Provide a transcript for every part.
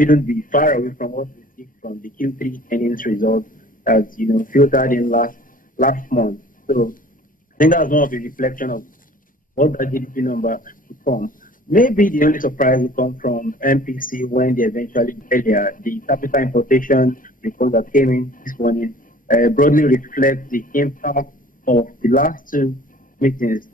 shouldn't be far away from what we see from the Q3 earnings results that filtered in last month. So I think that's one of the reflection of what that GDP number will come. Maybe the only surprise will come from MPC when they eventually earlier the capital importation report that came in this morning broadly reflects the impact of the last two meetings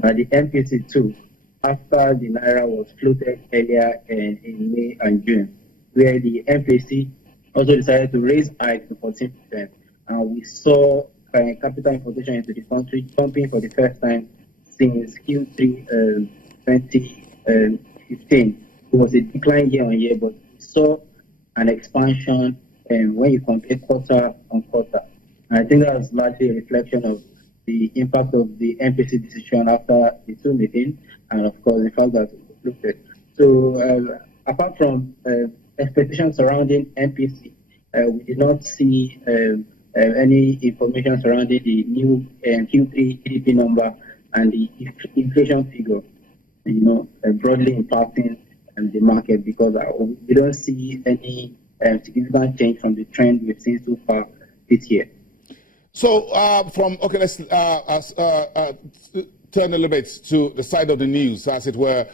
by the MPC too, after the Naira was floated earlier in May and June, where the MPC also decided to raise hikes to 14%. And we saw capital importation into the country jumping for the first time since Q3 2015. It was a decline year on year, but we saw an expansion when you compare quarter on quarter. And I think that's largely a reflection of the impact of the MPC decision after the two meetings, and of course the fact that it was floated. So apart from expectations surrounding MPC, we did not see any information surrounding the new Q3 GDP number and the inflation figure, broadly impacting the market, because we don't see any significant change from the trend we've seen so far this year. So let's turn a little bit to the side of the news, as it were.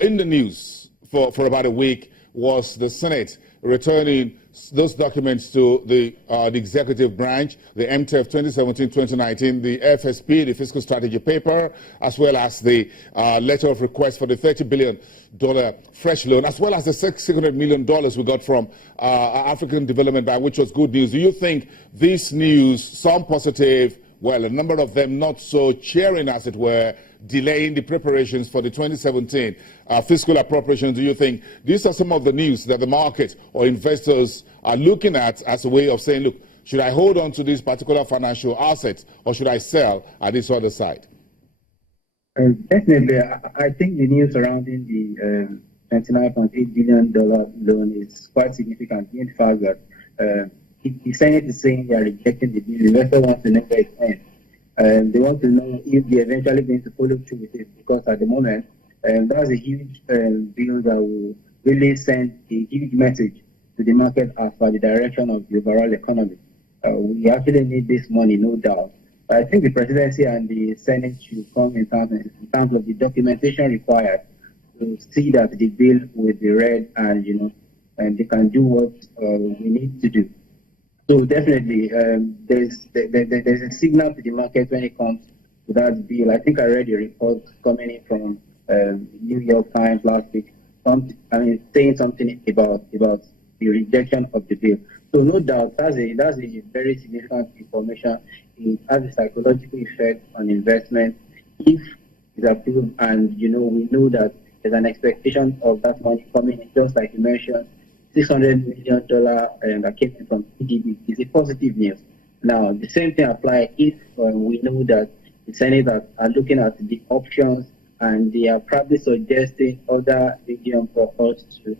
In the news for about a week was the Senate returning those documents to the executive branch, the MTEF 2017-2019, the FSP, the fiscal strategy paper, as well as the letter of request for the $30 billion fresh loan, as well as the $600 million we got from African Development Bank, which was good news. Do you think this news, some positive, well, a number of them not so cheering, as it were, delaying the preparations for the 2017 fiscal appropriations, do you think these are some of the news that the market or investors are looking at as a way of saying, look, should I hold on to this particular financial asset or should I sell at this other side? Definitely. I think the news surrounding the $29.8 billion loan is quite significant, in the fact that the Senate is saying they are rejecting the bill. Investors want to know where it ends. They want to know if they're eventually going to follow through with it, because at the moment, that's a huge bill that will really send a huge message to the market as per the direction of the overall economy. We actually need this money, no doubt. But I think the presidency and the Senate should come in terms of the documentation required to see that the bill will be read and, and they can do what we need to do. So definitely, there's a signal to the market when it comes to that bill. I think I read a report coming in from New York Times last week, saying something about the rejection of the bill. So no doubt, that's a very significant information. It has a psychological effect on investment if it's approved, and we know that there's an expectation of that money coming in, just like you mentioned. $600 million that came in from PDB is a positive news. Now, the same thing applies if we know that the Senate are looking at the options and they are probably suggesting other medium for us to,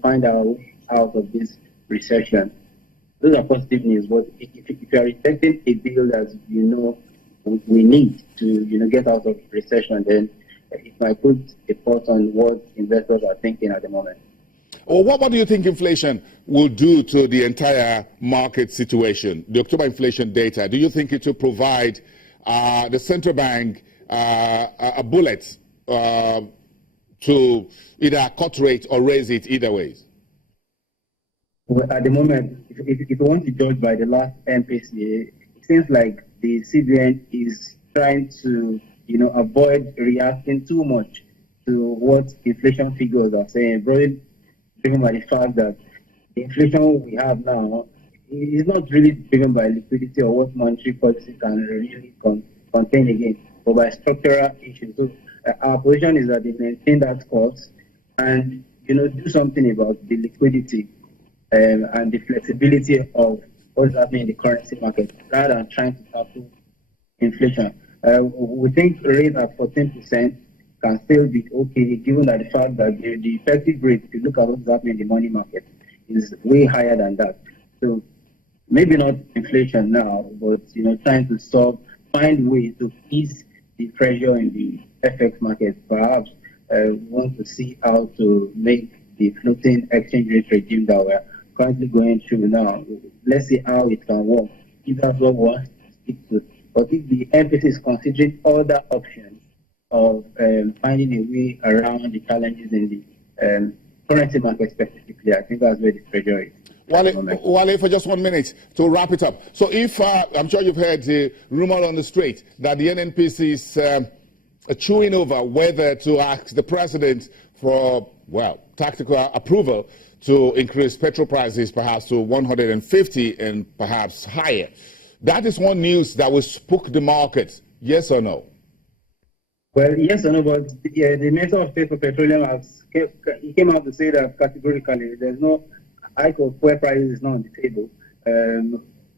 find our way out of this recession. Those are positive news. But if you are rejecting a bill that we need to, get out of recession, then it might put a pause on what investors are thinking at the moment. Well, what do you think inflation will do to the entire market situation? The October inflation data, do you think it will provide the central bank a bullet to either cut rate or raise it either ways? Well, at the moment, if you want to judge by the last MPC, it seems like the CBN is trying to avoid reacting too much to what inflation figures are saying, driven by the fact that the inflation we have now is not really driven by liquidity or what monetary policy can really contain again, but by structural issues. So our position is that they maintain that course and do something about the liquidity and the flexibility of what's happening in the currency market, rather than trying to tackle inflation. We think rate at 14% can still be okay, given that the fact that the effective rate, if you look at what's happening in the money market, is way higher than that. So maybe not inflation now, but trying to find ways to ease the pressure in the FX market. Perhaps we want to see how to make the floating exchange rate regime that we're currently going through now. Let's see how it can work, if that's what we want to stick to. But if the emphasis is considering other options of finding a way around the challenges in the currency market specifically, I think that's where the pressure is. Wale, for just 1 minute to wrap it up. So if, I'm sure you've heard the rumor on the street that the NNPC is chewing over whether to ask the president for, well, tactical approval to increase petrol prices perhaps to 150 and perhaps higher. That is one news that will spook the market, yes or no? Well, yes or no, but the Minister of State for Petroleum he came out to say that categorically there's no hike of fuel prices is not on the table.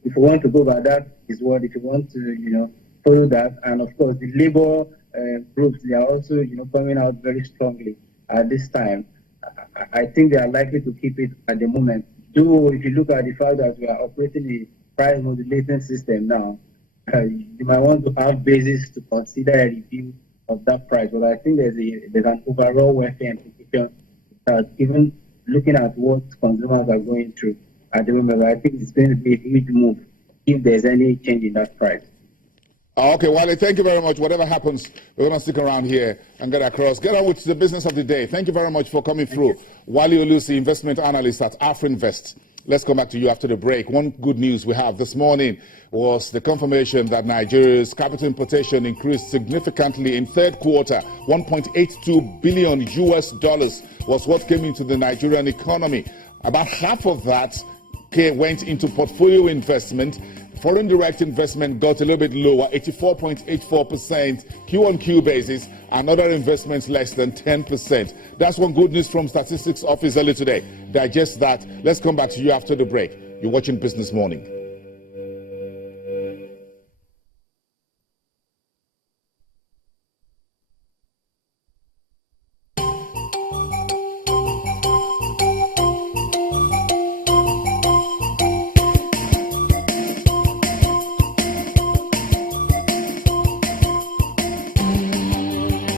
If you want to go by that, is what. If you want to, follow that, and of course the labor groups, they are also, coming out very strongly at this time. I think they are likely to keep it at the moment. Though, if you look at the fact that we are operating a price modulating system now, you might want to have basis to consider a review of that price. But I think there's an overall welfare implication that even looking at what consumers are going through at the moment, I think it's going to be a huge move if there's any change in that price. Okay, Wale, thank you very much. Whatever happens, we're going to stick around here and get across. Get on with the business of the day. Thank you very much for coming through. Wale Olusi, investment analyst at AfriInvest. Let's come back to you after the break. One good news we have this morning was the confirmation that Nigeria's capital importation increased significantly in third quarter. $1.82 billion was what came into the Nigerian economy. About half of that went into portfolio investment. Foreign direct investment got a little bit lower, 84.84% Q-on-Q basis, and other investments less than 10%. That's one good news from Statistics Office earlier today. Digest that. Let's come back to you after the break. You're watching Business Morning.